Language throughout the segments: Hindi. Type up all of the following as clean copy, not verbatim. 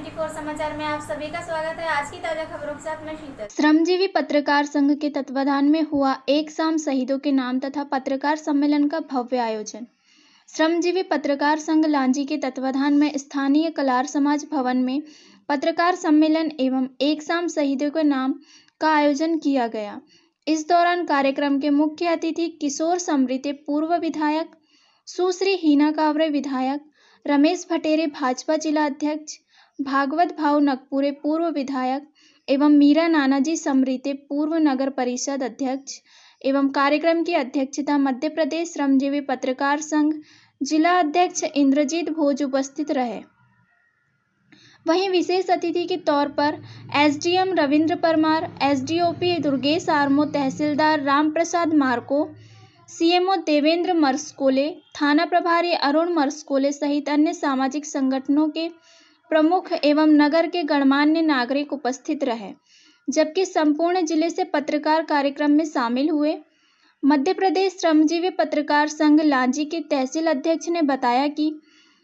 24 समाचार में आप सभी का स्वागत है। आज की ताजा खबरों के साथ मैं शीतल। श्रमजीवी पत्रकार संघ के तत्वाधान में हुआ एक शाम शहीदों के नाम तथा पत्रकार सम्मेलन का भव्य आयोजन। श्रमजीवी पत्रकार संघ लांजी के तत्वाधान में स्थानीय कलार समाज भवन में पत्रकार सम्मेलन एवं एक शाम शहीदों के नाम का आयोजन किया गया। इस दौरान कार्यक्रम के मुख्य अतिथि किशोर समृते पूर्व विधायक, सुश्री हीना कावरे विधायक, रमेश भटेरे भाजपा जिला अध्यक्ष, भागवत भाव नगपुरे पूर्व विधायक एवं मीरा नानाजी समृते पूर्व नगर परिषद अध्यक्ष एवं कार्यक्रम की अध्यक्षता मध्य प्रदेश श्रमजीवी पत्रकार संघ जिला अध्यक्ष इंद्रजीत भोज उपस्थित रहे। वहीं विशेष अतिथि के तौर पर एसडीएम रविंद्र परमार, एसडीओपी दुर्गेश आर्मो, तहसीलदार राम प्रसाद मार्को, सीएमओ देवेंद्र मर्सकोले, थाना प्रभारी अरुण मर्सकोले सहित अन्य सामाजिक संगठनों के प्रमुख एवं नगर के गणमान्य नागरिक उपस्थित रहे, जबकि संपूर्ण जिले से पत्रकार कार्यक्रम में शामिल हुए। मध्य प्रदेश श्रमजीवी पत्रकार संघ लांजी के तहसील अध्यक्ष ने बताया कि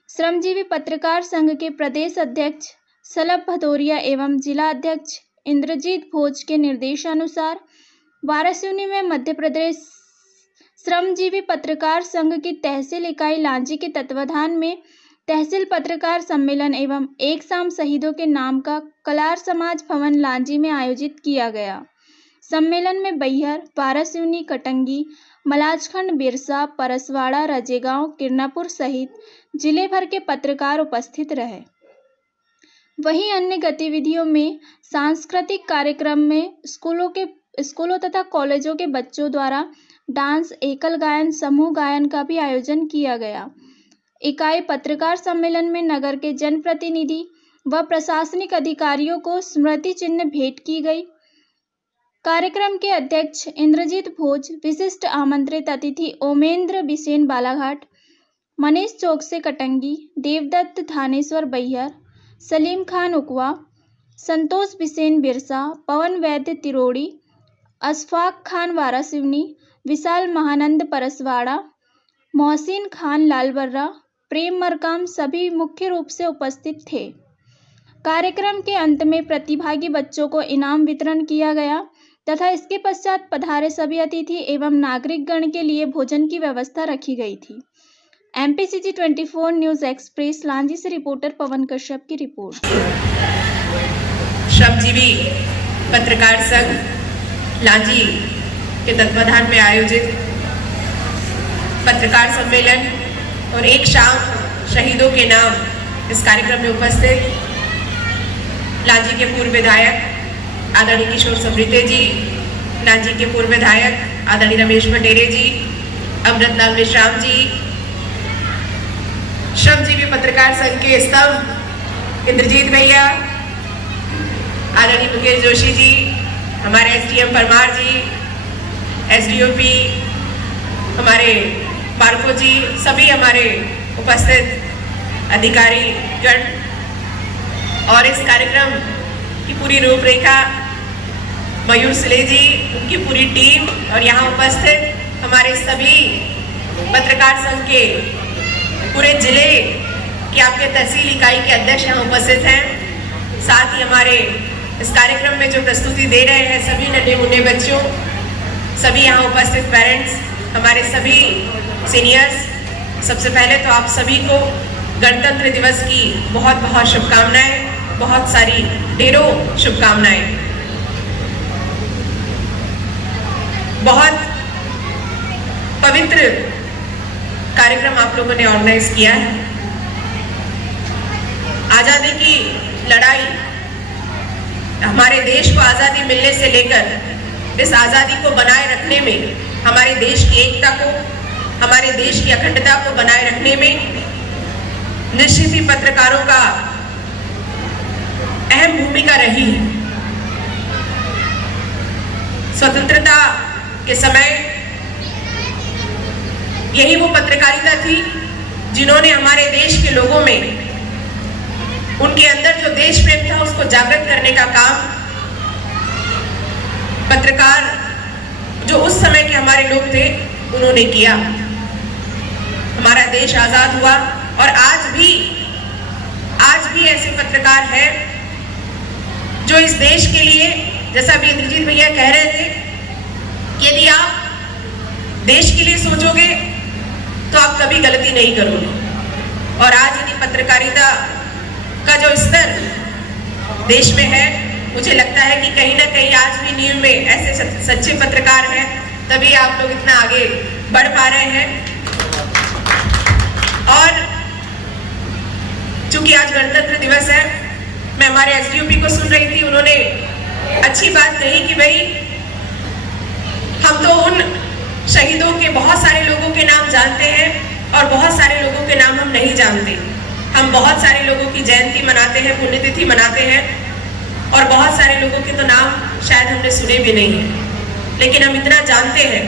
श्रमजीवी पत्रकार संघ के प्रदेश अध्यक्ष सलभ भदौरिया एवं जिला अध्यक्ष इंद्रजीत भोज के निर्देशानुसार वारासिवनी में मध्य प्रदेश श्रमजीवी पत्रकार संघ की तहसील इकाई लांजी के तत्वाधान में तहसील पत्रकार सम्मेलन एवं एक शाम शहीदों के नाम का कलार समाज भवन लांजी में आयोजित किया गया। सम्मेलन में बैहर, वारासिवनी, कटंगी, मलाजखंड, बिरसा, परसवाड़ा, रजेगांव, किरनापुर सहित जिले भर के पत्रकार उपस्थित रहे। वहीं अन्य गतिविधियों में सांस्कृतिक कार्यक्रम में स्कूलों तथा कॉलेजों के बच्चों द्वारा डांस, एकल गायन, समूह गायन का भी आयोजन किया गया। इकाई पत्रकार सम्मेलन में नगर के जनप्रतिनिधि व प्रशासनिक अधिकारियों को स्मृति चिन्ह भेंट की गई। कार्यक्रम के अध्यक्ष इंद्रजीत भोज, विशिष्ट आमंत्रित अतिथि ओमेंद्र बिसेन बालाघाट, मनीष चौकसे कटंगी, देवदत्त धानेश्वर बैहर, सलीम खान उकवा, संतोष बिसेन बिरसा, पवन वैद्य तिरोड़ी, अशफाक खान वारासिवनी, विशाल महानंद परसवाड़ा, मोहसिन खान लालबर्रा, प्रेम मरकाम सभी मुख्य रूप से उपस्थित थे। कार्यक्रम के अंत में प्रतिभागी बच्चों को इनाम वितरण किया गया तथा इसके पश्चात पधारे सभी अतिथि एवं नागरिक गण के लिए भोजन की व्यवस्था रखी गई थी। एमपीसीजी 24 न्यूज एक्सप्रेस लांजी से रिपोर्टर पवन कश्यप की रिपोर्ट। श्रमजीवी पत्रकार संघ लांजी के तत्वाधान में आयोजित पत्रकार सम्मेलन और एक शाम शहीदों के नाम इस कार्यक्रम में उपस्थित लांजी के पूर्व विधायक आदरणीय किशोर समृते जी, लांजी के पूर्व विधायक आदरणीय रमेश भटेरे जी, अमृतलाल मिश्राम जी, श्रमजीवी पत्रकार संघ के स्तंभ इंद्रजीत भैया, आदरणीय मुकेश जोशी जी, हमारे एसडीएम परमार जी, एसडीओपी हमारे मार्को जी, सभी हमारे उपस्थित अधिकारी गण और इस कार्यक्रम की पूरी रूपरेखा मयूर सिले जी, उनकी पूरी टीम और यहाँ उपस्थित हमारे सभी पत्रकार संघ के पूरे जिले के आपके तहसील इकाई के अध्यक्ष यहाँ उपस्थित हैं। साथ ही हमारे इस कार्यक्रम में जो प्रस्तुति दे रहे हैं सभी नन्हे मुन्ने बच्चों, सभी यहाँ उपस्थित पेरेंट्स, हमारे सभी सीनियर्स, सबसे पहले तो आप सभी को गणतंत्र दिवस की बहुत बहुत शुभकामनाएं, बहुत सारी ढेरों शुभकामनाएं। बहुत पवित्र कार्यक्रम आप लोगों ने ऑर्गेनाइज किया है। आज़ादी की लड़ाई, हमारे देश को आज़ादी मिलने से लेकर इस आज़ादी को बनाए रखने में, हमारे देश की एकता को, हमारे देश की अखंडता को बनाए रखने में निश्चित ही पत्रकारों का अहम भूमिका रही है। स्वतंत्रता के समय यही वो पत्रकारिता थी जिन्होंने हमारे देश के लोगों में उनके अंदर जो देश प्रेम था उसको जागृत करने का काम पत्रकार जो उस समय के हमारे लोग थे उन्होंने किया। हमारा देश आजाद हुआ और आज भी आज भी ऐसे पत्रकार हैं जो इस देश के लिए, जैसा भी इंद्रजीत भैया कह रहे थे, कि यदि आप देश के लिए सोचोगे तो आप कभी गलती नहीं करोगे। और आज यदि पत्रकारिता का जो स्तर देश में है, मुझे लगता है कि कहीं ना कहीं आज भी नींव में ऐसे सच्चे पत्रकार हैं, तभी आप लोग इतना आगे बढ़ पा रहे हैं। और चूंकि आज गणतंत्र दिवस है, मैं हमारे एसडीओपी को सुन रही थी, उन्होंने अच्छी बात कही कि भाई हम तो उन शहीदों के बहुत सारे लोगों के नाम जानते हैं और बहुत सारे लोगों के नाम हम नहीं जानते। हम बहुत सारे लोगों की जयंती मनाते हैं, पुण्यतिथि मनाते हैं, और बहुत सारे लोगों के तो नाम शायद हमने सुने भी नहीं है। लेकिन हम इतना जानते हैं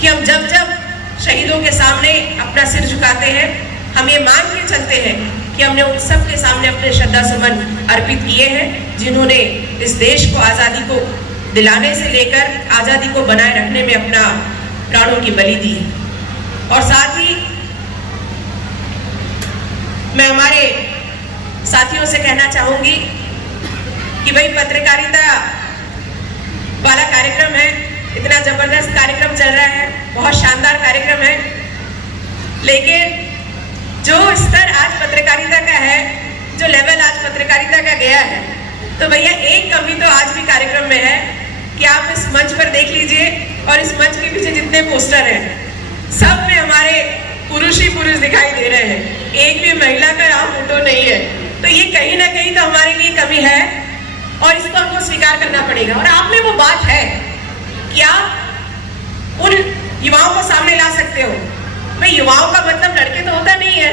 कि हम जब जब शहीदों के सामने अपना सिर झुकाते हैं, हम ये मान के चलते हैं कि हमने उन सब के सामने अपने श्रद्धा सुमन अर्पित किए हैं, जिन्होंने इस देश को आज़ादी को दिलाने से लेकर आज़ादी को बनाए रखने में अपना प्राणों की बलि दी है। और साथ ही मैं हमारे साथियों से कहना चाहूंगी कि भाई पत्रकारिता वाला कार्यक्रम है, इतना जबरदस्त कार्यक्रम चल रहा है, बहुत शानदार कार्यक्रम है, लेकिन जो स्तर आज पत्रकारिता का है, जो लेवल आज पत्रकारिता का गया है, तो भैया एक कमी तो आज भी कार्यक्रम में है कि आप इस मंच पर देख लीजिए और इस मंच के पीछे जितने पोस्टर हैं, सब में हमारे पुरुष ही पुरुष दिखाई दे रहे हैं, एक भी महिला का यहाँ फोटो नहीं है। तो ये कहीं ना कहीं तो हमारे लिए कमी है और इसको हमको स्वीकार करना पड़ेगा। और आप में वो बात है कि आप उन युवाओं को सामने ला सकते हो। भाई युवाओं का मतलब लड़के तो होता नहीं है,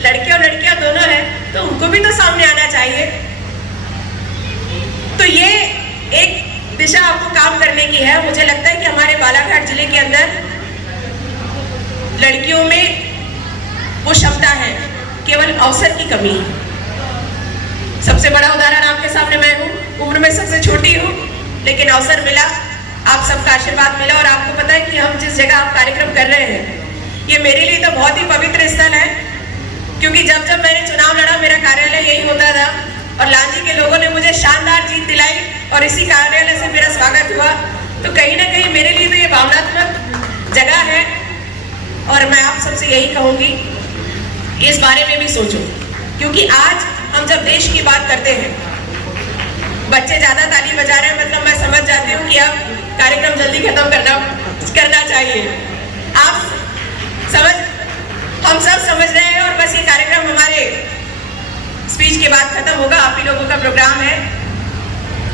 लड़के और लड़कियां दोनों हैं, तो उनको भी तो सामने आना चाहिए। तो ये एक दिशा आपको काम करने की है। मुझे लगता है कि हमारे बालाघाट जिले के अंदर लड़कियों में वो क्षमता है, केवल अवसर की कमी है। सबसे बड़ा उदाहरण आपके सामने मैं हूँ, उम्र में सबसे छोटी हूँ, लेकिन अवसर मिला, आप सबका आशीर्वाद मिला। और आपको पता है कि हम जिस जगह आप कार्यक्रम कर रहे हैं, ये मेरे लिए तो बहुत ही पवित्र स्थल है, क्योंकि जब जब मैंने चुनाव लड़ा, मेरा कार्यालय यही होता था और लांजी के लोगों ने मुझे शानदार जीत दिलाई और इसी कार्यालय से मेरा स्वागत हुआ। तो कहीं ना कहीं मेरे लिए तो ये भावनात्मक जगह है। और मैं आप सबसे यही कहूंगी कि इस बारे में भी सोचो, क्योंकि आज हम जब देश की बात करते हैं, बच्चे ज्यादा ताली बजा रहे हैं, मतलब मैं समझ जाती हूँ कि अब कार्यक्रम जल्दी खत्म करना चाहिए। आप हम सब समझ रहे हैं और बस ये कार्यक्रम हमारे स्पीच के बाद खत्म होगा। आप ही लोगों का प्रोग्राम है।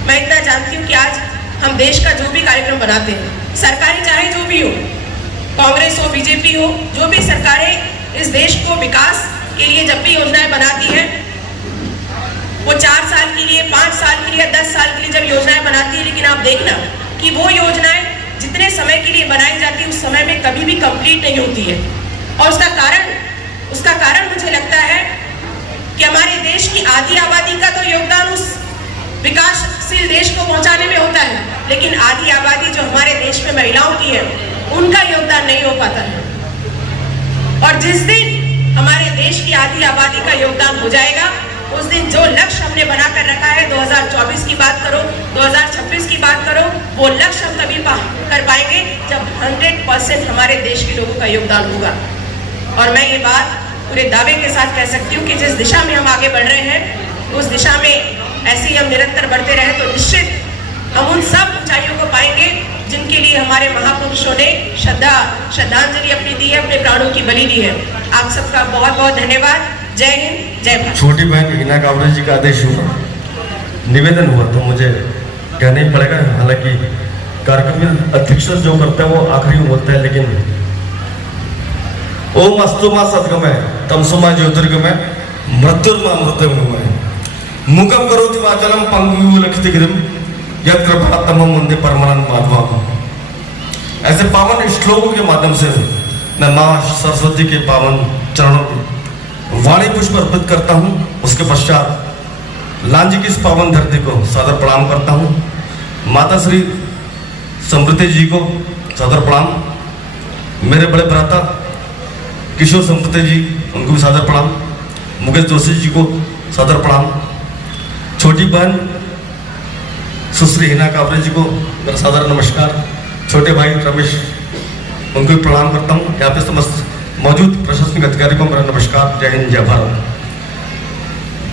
मैं इतना जानती हूँ कि आज हम देश का जो भी कार्यक्रम बनाते हैं, सरकारी चाहे जो भी हो, कांग्रेस हो, बीजेपी हो, जो भी सरकारें इस देश को विकास के लिए जब भी योजनाएं बनाती हैं, वो 4 साल के लिए, 5 साल के लिए, 10 साल के लिए जब योजनाएं बनाती है, लेकिन आप देखना कि वो योजनाएं जितने समय के लिए बनाई जाती है, उस समय में कभी भी कंप्लीट नहीं होती है। और उसका कारण मुझे लगता है कि हमारे देश की आधी आबादी का तो योगदान उस विकासशील देश को पहुंचाने में होता है, लेकिन आधी आबादी जो हमारे देश में महिलाओं की है, उनका योगदान नहीं हो पाता है। और जिस दिन हमारे देश की आधी आबादी का योगदान हो जाएगा, उस दिन जो लक्ष्य हमने बनाकर रखा है, 2024 की बात करो, 2026 की बात करो, वो लक्ष्य हम तभी कर पाएंगे जब 100% हमारे देश के लोगों का योगदान होगा। और मैं ये बात पूरे दावे के साथ कह सकती हूँ कि जिस दिशा में हम आगे बढ़ रहे हैं, उस दिशा में ऐसे ही हम निरंतर बढ़ते रहे तो निश्चित हम उन सब ऊंचाइयों को पाएंगे जिनके लिए हमारे महापुरुषों ने श्रद्धांजलि अपनी दी है, अपने प्राणों की बलि दी है। आप सबका बहुत बहुत धन्यवाद। जय हिंद, जय भारत। छोटी बहन हिना कावरे जी का आदेश हुआ, निवेदन हुआ, तो मुझे कहना ही पड़ेगा। हालांकि कार्यक्रम में अध्यक्ष जो करता है वो आखिरी में बोलता है, लेकिन ओम अस्तु मा सद्गमय तमसो मा ज्योतिर्गमय मृत्युर्मा मृत्युंगमय मुखम करोति वाचालम पंगु लक्षित गिरिम यत् कृपातमं वंदे परमानंद माधवम। ऐसे पावन श्लोकों के माध्यम से मैं माँ सरस्वती के पावन चरणों की वाणी पुष्प अर्पित करता हूँ। उसके पश्चात लांजी की इस पावन धरती को सादर प्रणाम करता हूँ। माता श्री समृद्धि जी को सादर प्रणाम। मेरे बड़े भ्राता किशोर समृद्धि जी, उनको भी सादर प्रणाम। मुकेश जोशी जी को सादर प्रणाम। छोटी बहन सुश्री हिना कावरे जी को मेरा सादर नमस्कार। छोटे भाई रमेश, उनको भी प्रणाम करता हूँ। यहाँ पे समस्त मौजूद प्रशासनिक अधिकारी को मेरा नमस्कार। जय हिंद, जय भारत।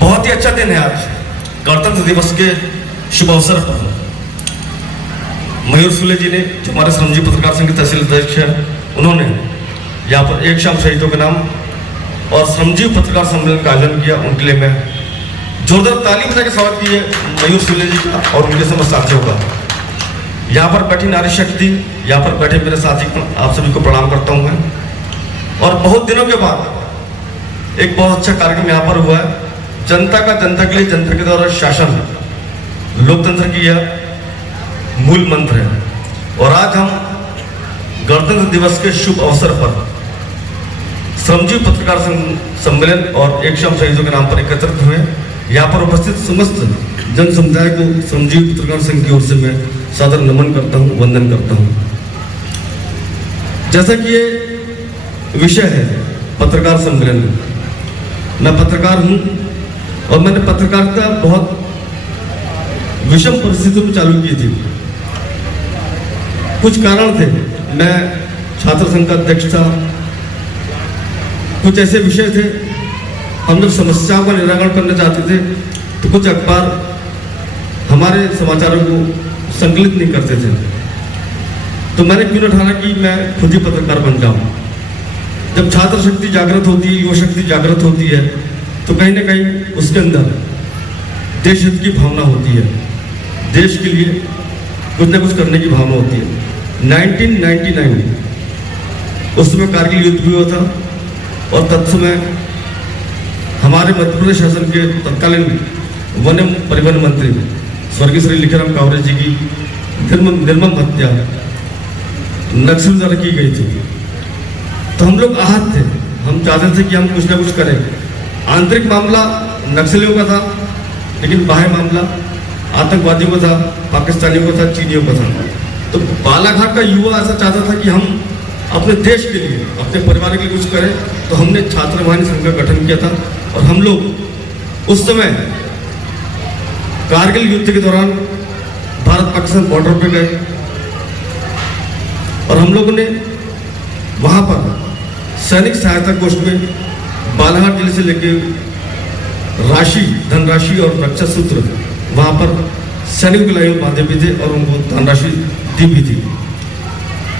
बहुत ही अच्छा दिन है आज, गणतंत्र दिवस के शुभ अवसर पर मयूर सुले जी ने, जो हमारे श्रमजीवी पत्रकार संघ के तहसील अध्यक्ष हैं, उन्होंने यहाँ पर एक शाम शहीदों के नाम और श्रमजीवी पत्रकार सम्मेलन का आयोजन किया। उनके लिए मैं जोरदार ताली बजा के स्वागत किए मयूर सुले जी का और उनके समस्त साथियों का। यहाँ पर बैठी नारी शक्ति, यहाँ पर बैठे मेरे साथी, आप सभी को प्रणाम करता हूँ मैं। और बहुत दिनों के बाद एक बहुत अच्छा कार्यक्रम यहाँ पर हुआ है। जनता का जनता के लिए, जनता के द्वारा शासन, लोकतंत्र की यह मूल मंत्र है। और आज हम गणतंत्र दिवस के शुभ अवसर पर श्रमजीवी पत्रकार सम्मेलन और एक शाम शहीदों के नाम पर एकत्रित हुए। यहाँ पर उपस्थित समस्त जन समुदाय को श्रमजीवी पत्रकार संघ की ओर से मैं सादर नमन करता हूँ, वंदन करता हूँ। जैसा कि ये विषय है पत्रकार सम्मेलन, मैं पत्रकार हूँ और मैंने पत्रकारिता बहुत विषम परिस्थितियों में चालू की थी। कुछ कारण थे, मैं छात्र संघ का अध्यक्ष था, कुछ ऐसे विषय थे, हम जब समस्याओं का निराकरण करना चाहते थे तो कुछ अखबार हमारे समाचारों को संकलित नहीं करते थे। तो मैंने क्यों न ठाना कि मैं खुद ही पत्रकार बन जाऊं। जब छात्र शक्ति जागृत होती है, युवा शक्ति जागृत होती है, तो कहीं ना कहीं उसके अंदर देश हित की भावना होती है, देश के लिए कुछ न कुछ करने की भावना होती है। 1999 उस समय कारगिल युद्ध भी हुआ था और तत्समय हमारे मध्य प्रदेश शासन के तत्कालीन वन एवं परिवहन मंत्री स्वर्गीय श्री लिखिराम कावरे जी की निर्मम हत्या नक्सल द्वारा की गई थी। तो हम लोग आहत थे, हम चाहते थे कि हम कुछ ना कुछ करें। आंतरिक मामला नक्सलियों का था, लेकिन बाह्य मामला आतंकवादियों का था, पाकिस्तानियों का था, चीनियों का था। तो बालाघाट का युवा ऐसा चाहता था कि हम अपने देश के लिए, अपने परिवार के लिए कुछ करें। तो हमने छात्र वाहिनी संघ का गठन किया था और हम लोग उस समय कारगिल युद्ध के दौरान भारत पाकिस्तान बॉर्डर पे गए और हम लोगों ने वहाँ पर सैनिक सहायता कोष में बालाघाट जिले से लेके राशि, धनराशि और रक्षा सूत्र वहाँ पर सैनिकों के लाइन बांधे भी थे और उनको धनराशि दी भी थी।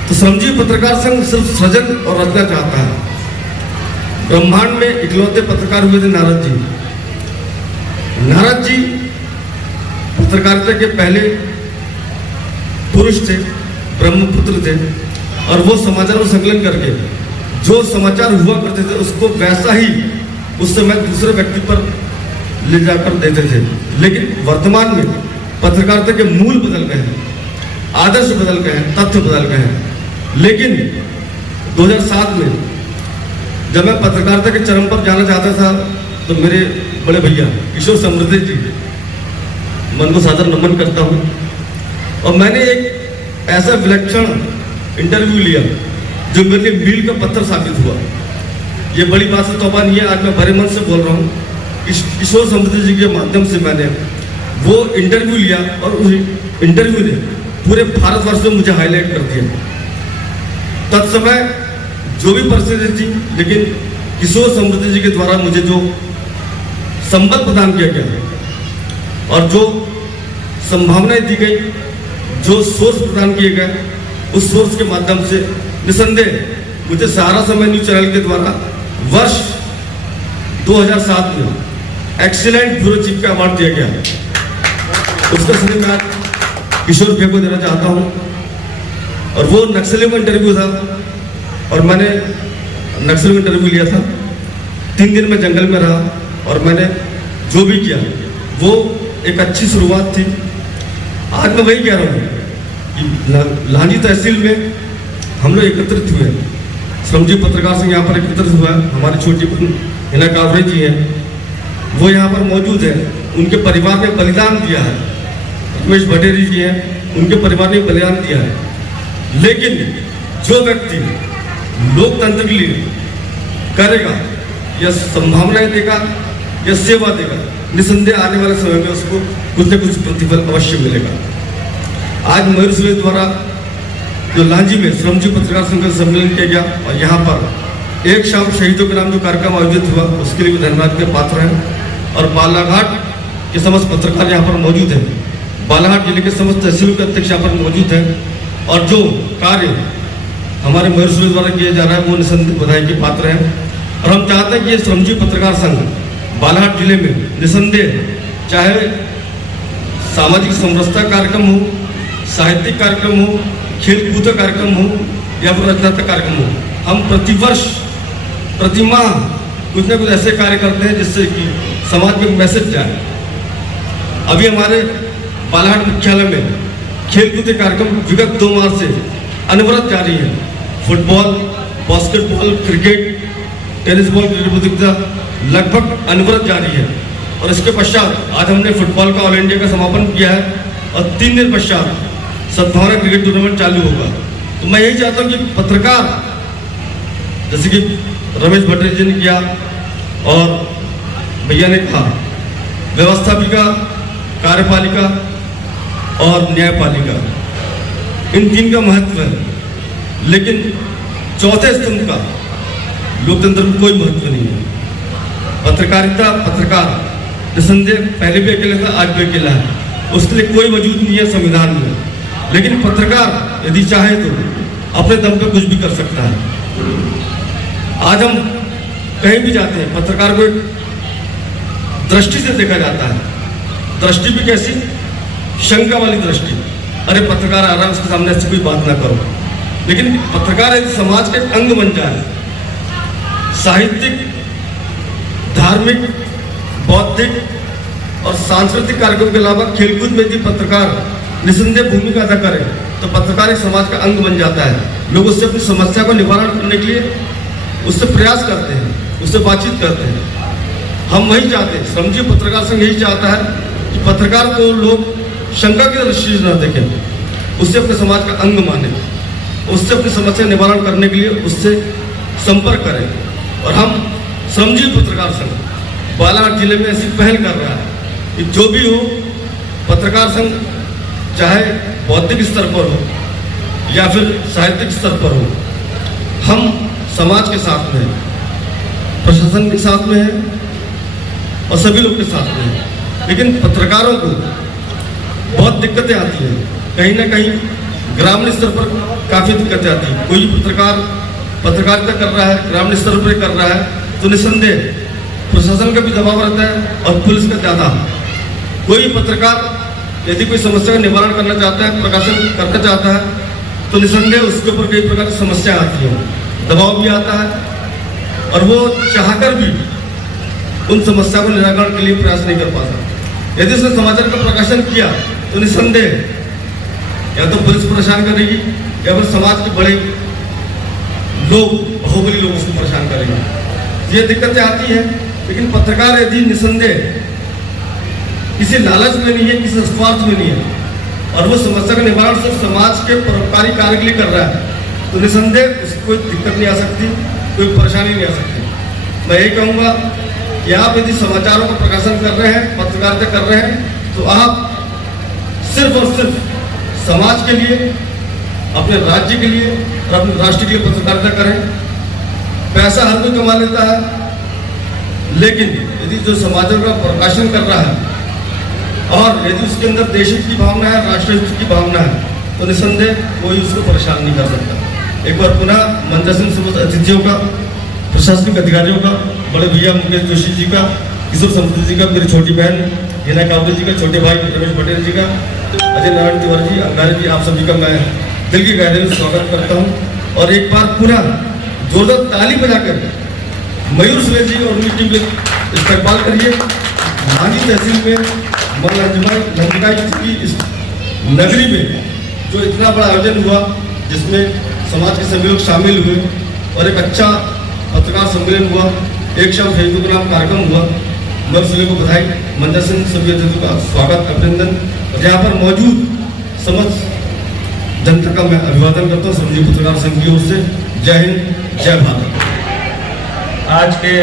तो श्रमजीवी पत्रकार संघ सिर्फ सृजन और रचना चाहता है। ब्रह्मांड में इकलौते पत्रकार हुए थे नारद जी। नारद जी पत्रकारिता के पहले पुरुष थे, ब्रह्मपुत्र थे और वो समाचार को संकलन करके जो समाचार हुआ करते थे उसको वैसा ही उस समय दूसरे व्यक्ति पर ले जाकर देते थे। लेकिन वर्तमान में पत्रकारिता के मूल बदल गए हैं, आदर्श बदल गए हैं, तथ्य बदल गए हैं। लेकिन 2007 में जब मैं पत्रकारिता के चरम पर जाना चाहता था तो मेरे बड़े भैया किशोर समृद्धि जी, मन को सादर नमन करता हूँ, और मैंने एक ऐसा विलक्षण इंटरव्यू लिया जो मेरे लिए मील का पत्थर साबित हुआ। ये बड़ी बात से तौबा नहीं है, आज मैं भरे मन से बोल रहा हूँ। किशोर समृद्धि जी के माध्यम से मैंने वो इंटरव्यू लिया और उस इंटरव्यू ने पूरे भारतवर्ष में मुझे हाईलाइट कर दिया। तत्समय जो भी परिस्थिति थी, लेकिन किशोर समृद्धि जी के द्वारा मुझे जो संबल प्रदान किया गया और जो संभावनाएं दी गई, जो सोर्स प्रदान किए गए, उस सोर्स के माध्यम से निसंदेह मुझे सहारा समय न्यूज चैनल के द्वारा वर्ष 2007 में एक्सीलेंट ब्यूरो चीफ का अवार्ड दिया गया। उसका श्रेय मैं किशोर भैया को देना चाहता हूँ। और वो नक्सलियों का इंटरव्यू था और मैंने नक्सलियों का इंटरव्यू लिया था। 3 दिन में जंगल में रहा और मैंने जो भी किया वो एक अच्छी शुरुआत थी। आज मैं वही कह रहा हूँ कि लांजी तहसील में हम लोग एकत्रित हुए, श्रमजीवी पत्रकार संघ यहाँ पर एकत्रित हुआ है। हमारी छोटी बहन हिना कावरे जी हैं, वो यहाँ पर मौजूद है। उनके परिवार ने बलिदान दिया है। रमेश भटेरी जी हैं, उनके परिवार ने बलिदान दिया है। लेकिन जो व्यक्ति लोकतंत्र के लिए करेगा या संभावनाएं देगा या सेवा देगा, निसंदेह आने वाले समय में उसको कुछ न कुछ प्रतिफल अवश्य मिलेगा। आज मयूर सुरेश द्वारा जो लांजी में श्रमजीवी पत्रकार संघ का सम्मेलन किया गया और यहाँ पर एक शाम शहीदों के नाम जो कार्यक्रम आयोजित हुआ उसके लिए भी धन्यवाद के पात्र हैं। और बालाघाट के समस्त पत्रकार यहाँ पर मौजूद हैं, बालाघाट जिले के समस्त तहसील के अध्यक्ष यहाँ पर मौजूद हैं और जो कार्य हमारे मयूर सुरेश द्वारा किया जा रहा है वो निसंदेह बधाई के पात्र हैं। और हम चाहते हैं कि ये श्रमजीवी पत्रकार संघ बालाघाट जिले में निसंदेह चाहे सामाजिक समरसता कार्यक्रम हो, साहित्यिक कार्यक्रम हो, खेलकूद का कार्यक्रम हो या फिर रचनात्मक कार्यक्रम हो, हम प्रतिवर्ष प्रति माह कुछ न कुछ ऐसे कार्य करते हैं जिससे कि समाज में मैसेज जाए। अभी हमारे बालाघाट मुख्यालय में खेलकूद कार्यक्रम विगत 2 माह से अनवरत जारी है। Football, basketball, cricket, tennis ball cricket प्रतियोगिता लगभग अनवरत जारी है। और इसके पश्चात आज हमने फुटबॉल का ऑल इंडिया का समापन किया है और 3 दिन पश्चात सद्भावना क्रिकेट टूर्नामेंट चालू होगा। तो मैं यही चाहता हूँ कि पत्रकार जैसे कि रमेश भट्टाचार्य जी ने किया और भैया ने कहा, व्यवस्थापिका, कार्यपालिका और न्यायपालिका, इन 3 का महत्व है, लेकिन चौथे स्तंभ का लोकतंत्र में कोई महत्व नहीं है। पत्रकारिता, पत्रकार निसंदेह पहले भी अकेला था, आज भी अकेला है, उसके लिए कोई वजूद नहीं है संविधान में। लेकिन पत्रकार यदि चाहे तो अपने दम पे कुछ भी कर सकता है। आज हम कहीं भी जाते हैं, पत्रकार को एक दृष्टि से देखा जाता है। दृष्टि भी कैसी? शंका वाली दृष्टि। अरे पत्रकार आ रहा है, उसके सामने ऐसी कोई बात ना करो। लेकिन पत्रकार यदि समाज के अंग बन जाए, साहित्यिक, धार्मिक, बौद्धिक और सांस्कृतिक कार्यक्रम के अलावा खेलकूद में यदि पत्रकार निसंदेह भूमिका अदा करे तो पत्रकार एक समाज का अंग बन जाता है। लोग उससे अपनी समस्या को निवारण करने के लिए उससे प्रयास करते हैं, उससे बातचीत करते हैं। हम वही चाहते हैं, श्रमजीवी पत्रकार संघ यही चाहता है कि पत्रकार को लोग शंका की दृष्टि से न देखें, उससे अपने समाज का अंग माने, उससे अपनी समस्या निवारण करने के लिए उससे संपर्क करें। और हम श्रमजीवी पत्रकार संघ बालाघाट जिले में ऐसी पहल कर रहा है कि जो भी हो, पत्रकार संघ चाहे बौद्धिक स्तर पर हो या फिर साहित्यिक स्तर पर हो, हम समाज के साथ में हैं, प्रशासन के साथ में हैं और सभी लोग के साथ में हैं। लेकिन पत्रकारों को बहुत दिक्कतें आती हैं, कहीं ना कहीं ग्रामीण स्तर पर काफ़ी दिक्कतें आती हैं। कोई पत्रकार पत्रकारिता कर रहा है, ग्रामीण स्तर पर कर रहा है, तो निसंदेह प्रशासन का भी दबाव रहता है और पुलिस का ज़्यादा। कोई पत्रकार यदि कोई समस्या का निवारण करना चाहता है, प्रकाशन करना चाहता है, तो निसंदेह उसके ऊपर कई प्रकार की समस्या आती हैं, दबाव भी आता है और वो चाहकर भी उन समस्या को निराकरण के लिए प्रयास नहीं कर पाता। यदि उसने समाचार का प्रकाशन किया तो निसंदेह या तो पुलिस परेशान करेगी या फिर समाज के बड़े लोग, बाहुबली लोग उसको परेशान करेंगे। ये दिक्कतें आती हैं। लेकिन पत्रकार यदि निसंदेह किसी लालच में नहीं है, किसी स्वार्थ में नहीं है और वो समस्या का निवारण सिर्फ समाज के परोपकारी कार्य के लिए कर रहा है, तो निसंदेह उसको कोई दिक्कत नहीं आ सकती, कोई परेशानी नहीं आ सकती। मैं यही कहूँगा कि आप यदि समाचारों का प्रकाशन कर रहे हैं, पत्रकारिता कर रहे हैं, तो आप सिर्फ और सिर्फ समाज के लिए, अपने राज्य के लिए और अपने राष्ट्र के लिए पत्रकारिता करें। पैसा हर कोई कमा लेता है, लेकिन यदि जो समाचार का प्रकाशन कर रहा है और यदि उसके अंदर देशहित की भावना है, राष्ट्रहित की भावना है, तो निसंदेह कोई उसको परेशान नहीं कर सकता। एक बार पुनः मंचासीन समस्त अतिथियों का, प्रशासनिक अधिकारियों का, बड़े भैया मुकेश जोशी जी का, किशोर समुद्री जी का, मेरी छोटी बहन हिना कावरे जी का, छोटे भाई रमेश पटेल जी का, अजय नारायण तिवारी जी, अंगारी जी, आप सभी का मैं दिल की गहराई से स्वागत करता हूँ। और एक बार पुनः जोरदार ताली बजाकर मयूर सुरेश जी और उनकी टीम के इस्तेकबाल करिए। लांजी तहसील में मंगलजमाई की इस नगरी में जो इतना बड़ा आयोजन हुआ, जिसमें समाज के सभी लोग शामिल हुए और एक अच्छा पत्रकार सम्मेलन हुआ, एक शाम शहीदों के नाम कार्यक्रम हुआ। मैं सभी को बधाई, मंचा सिंह सभी अतिथियों का स्वागत, अभिनंदन। और यहाँ पर मौजूद समस्त जनता का मैं अभिवादन करता हूँ श्रमजीवी पत्रकार संघ की ओर से। जय हिंद, जय भारत। आज के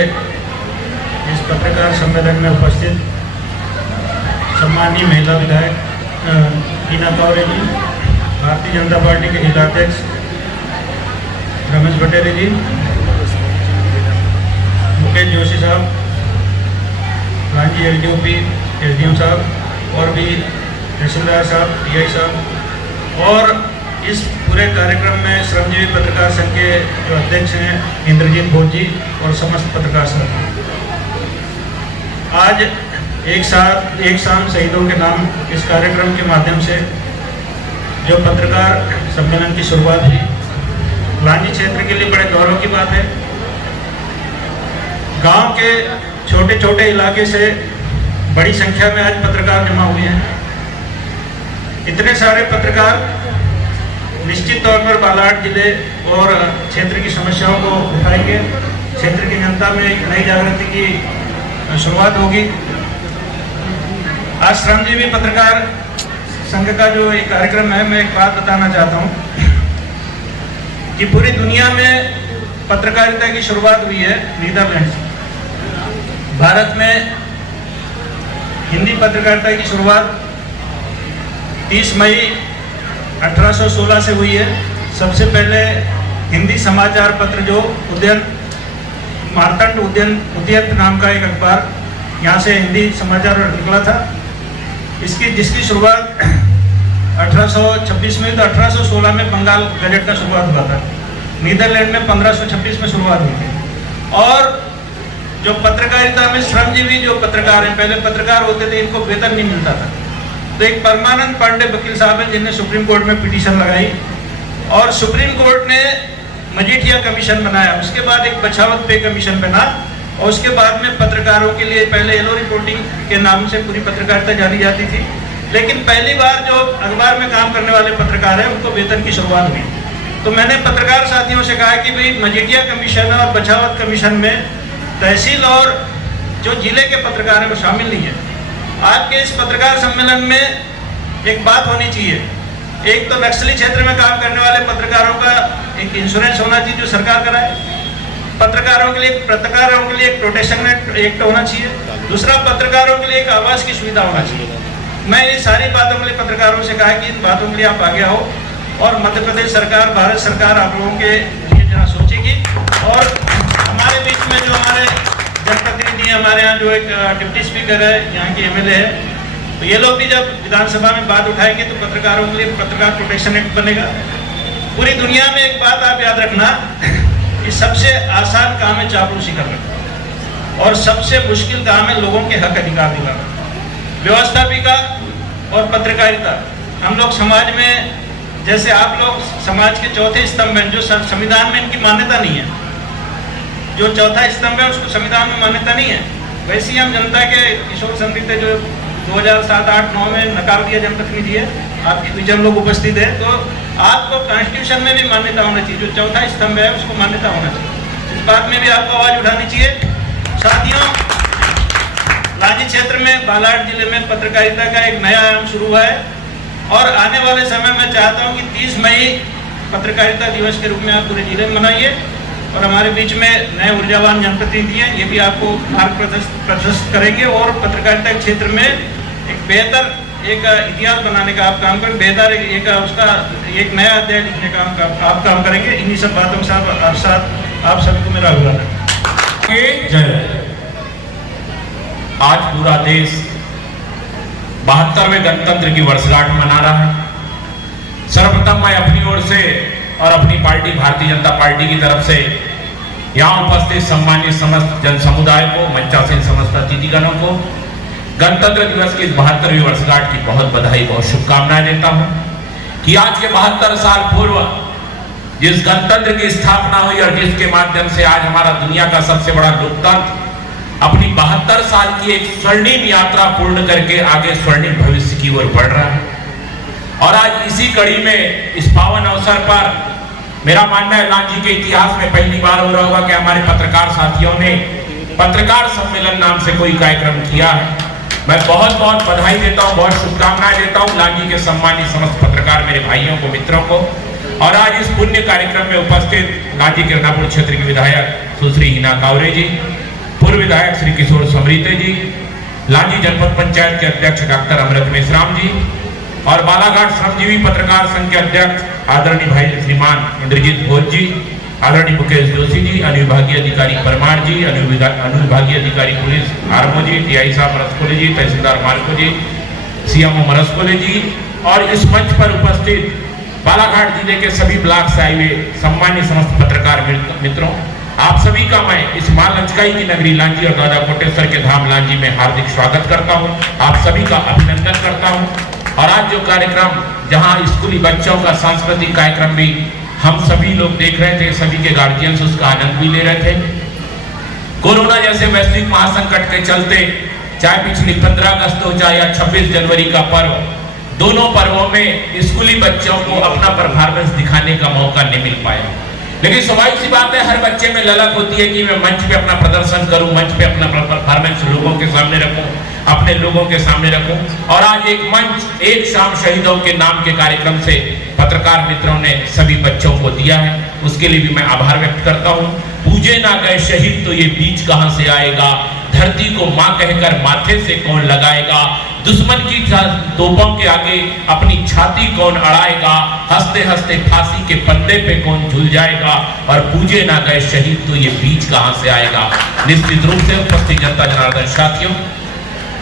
इस पत्रकार सम्मेलन में उपस्थित सम्माननीय महिला विधायक हीना कावरे जी, भारतीय जनता पार्टी के जिलाध्यक्ष रमेश भटेरे जी, मुकेश जोशी साहब, लांजी एलडीओपी एसडीएम साहब और भी तहसीलदार साहब, पीआई साहब, और इस पूरे कार्यक्रम में श्रमजीवी पत्रकार संघ के जो अध्यक्ष हैं इंद्रजीत भोज जी और समस्त पत्रकार साथी। आज एक शाम शहीदों के नाम इस कार्यक्रम के माध्यम से जो पत्रकार सम्मेलन की शुरुआत हुई, लांजी क्षेत्र के लिए बड़े गौरव की बात है। गांव के छोटे छोटे इलाके से बड़ी संख्या में आज पत्रकार जमा हुए हैं। इतने सारे पत्रकार निश्चित तौर पर बालाघाट जिले और क्षेत्र की समस्याओं को उठाएंगे। क्षेत्र की जनता में एक नई जागृति की शुरुआत होगी। आज श्रमजीवी पत्रकार संघ का जो एक कार्यक्रम है, मैं एक बात बताना चाहता हूँ कि पूरी दुनिया में पत्रकारिता की शुरुआत हुई है नीदरलैंड से। भारत में हिंदी पत्रकारिता की शुरुआत 30 मई 1816 से हुई है। सबसे पहले हिंदी समाचार पत्र जो मार्तंड उद्यंत नाम का एक अखबार, यहाँ से हिंदी समाचार निकला था, जिसकी शुरुआत 1826 में, तो 1816 में बंगाल गजट का शुरुआत हुआ था। नीदरलैंड में 1526 में शुरुआत हुई थी। और जो पत्रकारिता में श्रमजीवी जो पत्रकार हैं, पहले पत्रकार होते थे, इनको वेतन नहीं मिलता था। तो एक परमानंद पांडे वकील साहब हैं जिन्हें सुप्रीम कोर्ट में पिटीशन लगाई और सुप्रीम कोर्ट ने मजीठिया कमीशन बनाया। उसके बाद एक बचावत पे कमीशन बना और उसके बाद में पत्रकारों के लिए पहले येलो रिपोर्टिंग के नाम से पूरी पत्रकारिता जानी जाती थी, लेकिन पहली बार जो अखबार में काम करने वाले पत्रकार हैं उनको वेतन की शुरुआत हुई। तो मैंने पत्रकार साथियों से कहा कि भाई मजीठिया कमीशन और बचावत कमीशन में तहसील और जो जिले के पत्रकार हैं वो शामिल नहीं है। आज के इस पत्रकार सम्मेलन में एक बात होनी चाहिए। एक तो नक्सली क्षेत्र में काम करने वाले पत्रकारों का एक इंश्योरेंस होना चाहिए जो सरकार कराए। पत्रकारों के लिए एक प्रोटेक्शन एक्ट होना चाहिए। दूसरा, पत्रकारों के लिए एक आवास की सुविधा होना चाहिए। मैं ये सारी बातों के लिए पत्रकारों से कहा कि इन बातों के लिए आप आगे आओ और मध्य प्रदेश सरकार, भारत सरकार आप लोगों के लिए जरा सोचेगी। और हमारे बीच में जो हमारे जनप्रतिनिधि हैं, हमारे यहाँ जो एक डिप्टी स्पीकर है, यहाँ की एमएलए है, तो ये लोग भी जब विधानसभा में बात उठाएंगे तो पत्रकारों के लिए पत्रकार प्रोटेक्शन एक्ट बनेगा। पूरी दुनिया में एक बात आप याद रखना कि सबसे आसान काम है चापलूसी करना और सबसे मुश्किल काम है लोगों के हक अधिकार दिलाना। व्यवस्थापिका और पत्रकारिता, हम लोग समाज में, जैसे आप लोग समाज के चौथे स्तंभ हैं, जो संविधान में इनकी मान्यता नहीं है, जो चौथा स्तंभ है उसको संविधान में मान्यता नहीं है, वैसे ही हम जनता के किशोर संदिग्ध जो 2007-8-9 में नकार दिया जनप्रतिनिधि है, आपके बीच हम लोग उपस्थित है, तो आपको कॉन्स्टिट्यूशन में भी मान्यता होना चाहिए, जो चौथा स्तंभ है उसको मान्यता होना चाहिए। इस बात में भी आपको आवाज उठानी चाहिए। साथियों, लांजी क्षेत्र में, बालाघाट जिले में पत्रकारिता का एक नया आयाम शुरू हुआ है और आने वाले समय में चाहता हूँ कि 30 मई पत्रकारिता दिवस के रूप में आप पूरे जिले में मनाइए और हमारे बीच में नए ऊर्जावान जनप्रतिनिधि हैं, ये भी आपको मार्ग प्रशस्त करेंगे और पत्रकारिता के क्षेत्र में एक बेहतर एक इतिहास बनाने का आप काम करें, बेहतर एक नया अध्याय लिखने का आप काम करेंगे। इन्हीं सब बातों के साथ आप सभी को मेरा अभिवादन। आज पूरा देश 72वें गणतंत्र की वर्षगांठ मना रहा है। सर्वप्रथम मैं अपनी ओर से और अपनी पार्टी भारतीय जनता पार्टी की तरफ से यहाँ उपस्थित सम्मानित समस्त जन समुदाय को, मंचासीन समस्त अतिथिगणों को गणतंत्र दिवस की 72वीं वर्षगांठ की बहुत बधाई, बहुत शुभकामनाएं देता हूँ कि आज के 72 साल पूर्व जिस गणतंत्र की स्थापना हुई और जिसके माध्यम से आज हमारा दुनिया का सबसे बड़ा लोकतंत्र अपनी 72 साल की एक स्वर्णिम यात्रा पूर्ण करके आगे स्वर्णिम भविष्य की ओर बढ़ रहा है। और आज इसी कड़ी में, इस पावन अवसर पर मेरा मानना है लांजी के इतिहास में पहली बार हो रहा होगा कि हमारे पत्रकार साथियों ने पत्रकार सम्मेलन नाम से कोई कार्यक्रम किया है। मैं बहुत बहुत बधाई देता हूँ, बहुत शुभकामनाएं देता हूँ लांजी के सम्मानित समस्त पत्रकार मेरे भाइयों को, मित्रों को। और आज इस पुण्य कार्यक्रम में उपस्थित लांजी किरणापुर क्षेत्र की विधायक सुश्री हीना कावरे जी, पूर्व विधायक श्री किशोर समरीते जी, लांजी जनपद पंचायत के अध्यक्ष डॉक्टर अमृत मेश्राम जी और बालाघाट श्रमजीवी पत्रकार संघ के अध्यक्ष आदरणीय भाई श्रीमान इंद्रजीत घोष जी, आदरणीय मुकेश जोशी जी, अनुविभागीय अधिकारी परमार जी, अनुविभागीय अधिकारी पुलिस आरमो जी, टीआई साहब मरस्कोले जी, तहसीलदार मार्को जी, सीएमओ मरस्कोले जी और इस मंच पर उपस्थित बालाघाट जिले के सभी ब्लॉक से आए हुए सम्मान्य समस्त पत्रकार मित्रों, आप सभी का मैं इस मां लंचकाई की नगरी लांजी और दादा कोटेश्वर के धाम लांजी में हार्दिक स्वागत करता हूं। आप सभी का अभिनंदन करता हूं। और आज जो कार्यक्रम, जहां स्कूली बच्चों का सांस्कृतिक कार्यक्रम भी हम सभी लोग देख रहे थे, सभी के गार्जियंस उसका आनंद भी ले रहे थे। कोरोना जैसे वैश्विक महासंकट के चलते, चाहे पिछली 15 अगस्त हो चाहे या 26 जनवरी का पर्व, दोनों पर्वों में स्कूली बच्चों को अपना परफॉर्मेंस दिखाने का मौका नहीं मिल पाया। लेकिन स्वाभाविक सी बात है, हर बच्चे में ललक होती है कि मैं मंच पे अपना प्रदर्शन करूं, मंच पे अपना परफॉर्मेंस लोगों के सामने रखूं, अपने लोगों के सामने रखूं। और आज एक मंच एक शाम शहीदों के नाम के कार्यक्रम से पत्रकार मित्रों ने सभी बच्चों को दिया है, उसके लिए भी मैं आभार व्यक्त करता हूं। पूजे ना गए शहीद तो ये बीज कहां से आएगा, धरती को मां कहकर माथे से कौन लगाएगा, दुश्मन की तोपों के आगे अपनी छाती कौन अड़ाएगा, हंसते हंसते फांसी के फंदे पे कौन झूल जाएगा, और पूजे ना गए शहीद तो ये बीज कहां से आएगा। निश्चित रूप से उपस्थित जनता जनार्दन साथियों,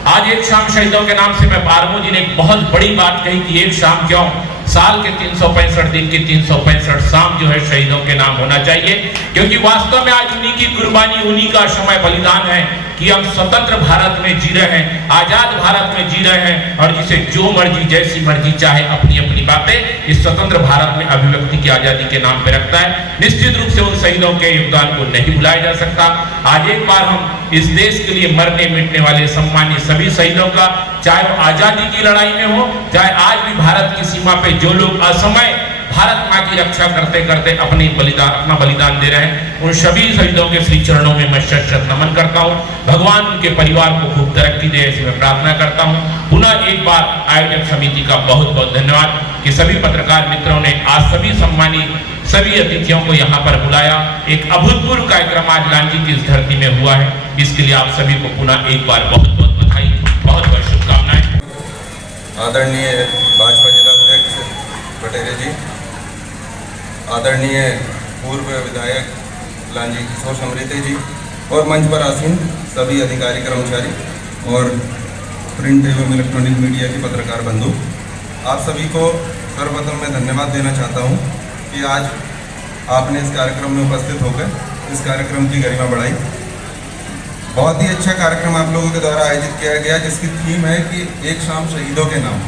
आज एक शाम शहीदों के नाम से मैं आरमो जी ने एक बहुत बड़ी बात कही कि एक शाम क्यों, साल के 365 दिन की 365 शाम जो है शहीदों के नाम होना चाहिए, क्योंकि वास्तव में आज उन्हीं की कुर्बानी, उन्हीं का समय बलिदान है कि हम स्वतंत्र भारत में जी रहे हैं, आजाद भारत में जी रहे हैं, और जिसे जो मर्जी जैसी मर्जी चाहे अपनी अपनी बातें इस स्वतंत्र भारत में अभिव्यक्ति की आजादी के नाम पे रखता है। निश्चित रूप से उन शहीदों के योगदान को नहीं भुलाया जा सकता। आज एक बार हम इस देश के लिए मरने मिटने वाले सम्मानित सभी शहीदों का, चाहे वो आजादी की लड़ाई में हो, चाहे आज भी भारत की सीमा पे जो लोग असमय भारत मां की रक्षा करते करते अपना बलिदान दे रहे हैं, उन सभी शहीदों के श्री चरणों में मैं शत शत नमन करता हूं। भगवान उनके परिवार को खूब तरक्की दे, ऐसी मैं प्रार्थना करता हूं। पुनः एक बार आयोजक समिति का बहुत बहुत धन्यवाद कि सभी पत्रकार मित्रों ने आज सभी सम्मानित सभी अतिथियों को यहाँ पर बुलाया। एक अभूतपूर्व कार्यक्रम आज लांजी की इस धरती में हुआ है, इसके लिए आप सभी को पुनः एक बार बहुत बहुत बधाई, बहुत बहुत शुभकामनाएं। आदरणीय भाजपा जिलाध्यक्ष पटेरे जी, आदरणीय पूर्व विधायक लांजी किशोर समरीते जी और मंच पर आसीन सभी अधिकारी कर्मचारी और प्रिंट एवं इलेक्ट्रॉनिक मीडिया के पत्रकार बंधु, आप सभी को सर्वप्रथम मैं धन्यवाद देना चाहता हूं कि आज आपने इस कार्यक्रम में उपस्थित होकर इस कार्यक्रम की गरिमा बढ़ाई। बहुत ही अच्छा कार्यक्रम आप लोगों के द्वारा आयोजित किया गया, जिसकी थीम है कि एक शाम शहीदों के नाम।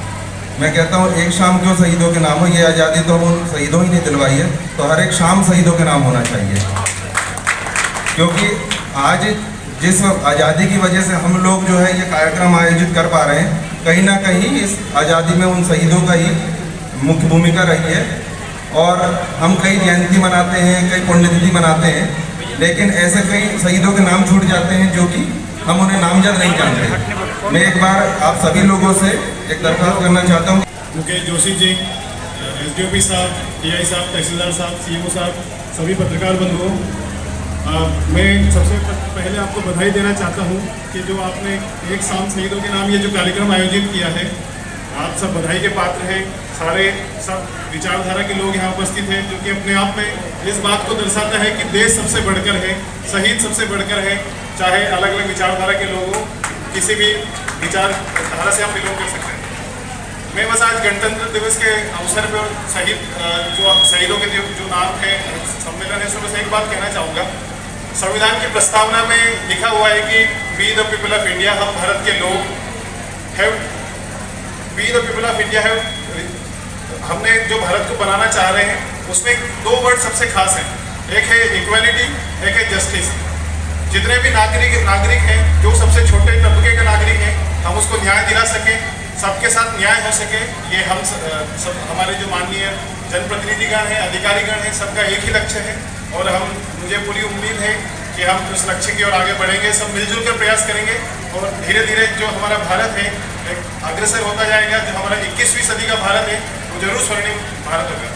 मैं कहता हूँ एक शाम क्यों शहीदों के नाम हो, ये आज़ादी तो हम उन शहीदों ही नहीं दिलवाई है, तो हर एक शाम शहीदों के नाम होना चाहिए। क्योंकि आज जिस आज़ादी की वजह से हम लोग जो है ये कार्यक्रम आयोजित कर पा रहे हैं, कहीं ना कहीं इस आज़ादी में उन शहीदों का ही मुख्य भूमिका रही है। और हम कई जयंती मनाते हैं, कई पुण्यतिथि मनाते हैं, लेकिन ऐसे कई शहीदों के नाम छूट जाते हैं जो कि हम उन्हें नामजद नहीं जानते। मैं एक बार आप सभी लोगों से एक दरख्वास्त करना चाहता हूँ। मुकेश जोशी जी, एसडीओपी साहब, टीआई साहब, तहसीलदार साहब, सीएमओ साहब, सभी पत्रकार बंधुओं, मैं सबसे पहले आपको बधाई देना चाहता हूँ कि जो आपने एक शाम शहीदों के नाम ये जो कार्यक्रम आयोजित किया है, आप सब बधाई के पात्र हैं। सारे सब विचारधारा के लोग यहाँ उपस्थित हैं, जो कि अपने आप में इस बात को दर्शाता है कि देश सबसे बढ़कर है, शहीद सबसे बढ़कर है। चाहे अलग अलग विचारधारा के लोग हो, किसी भी विचारधारा से हम बिलोंग कर सकते हैं। मैं बस आज गणतंत्र दिवस के अवसर पर शहीदों के जो नाम है सम्मेलन है, उसमें से एक बात कहना चाहूँगा। संविधान की प्रस्तावना में लिखा हुआ है कि we the people of India, हम भारत के लोग have, we the people of India have, हमने जो भारत को बनाना चाह रहे हैं उसमें दो वर्ड सबसे खास हैं, एक है इक्वालिटी, एक है जस्टिस। जितने भी नागरिक हैं, जो सबसे छोटे तबके के नागरिक हैं, हम उसको न्याय दिला सकें, सबके साथ न्याय हो सके, ये हम सब हमारे जो माननीय जनप्रतिनिधिगण हैं, अधिकारीगण हैं, सबका एक ही लक्ष्य है। और मुझे पूरी उम्मीद है कि हम उस लक्ष्य की ओर आगे बढ़ेंगे, सब मिलजुल कर प्रयास करेंगे और धीरे धीरे जो हमारा भारत है एक अग्रसर होता जाएगा। जो हमारा 21वीं सदी का भारत है वो जरूर स्वर्णिम भारत होगा।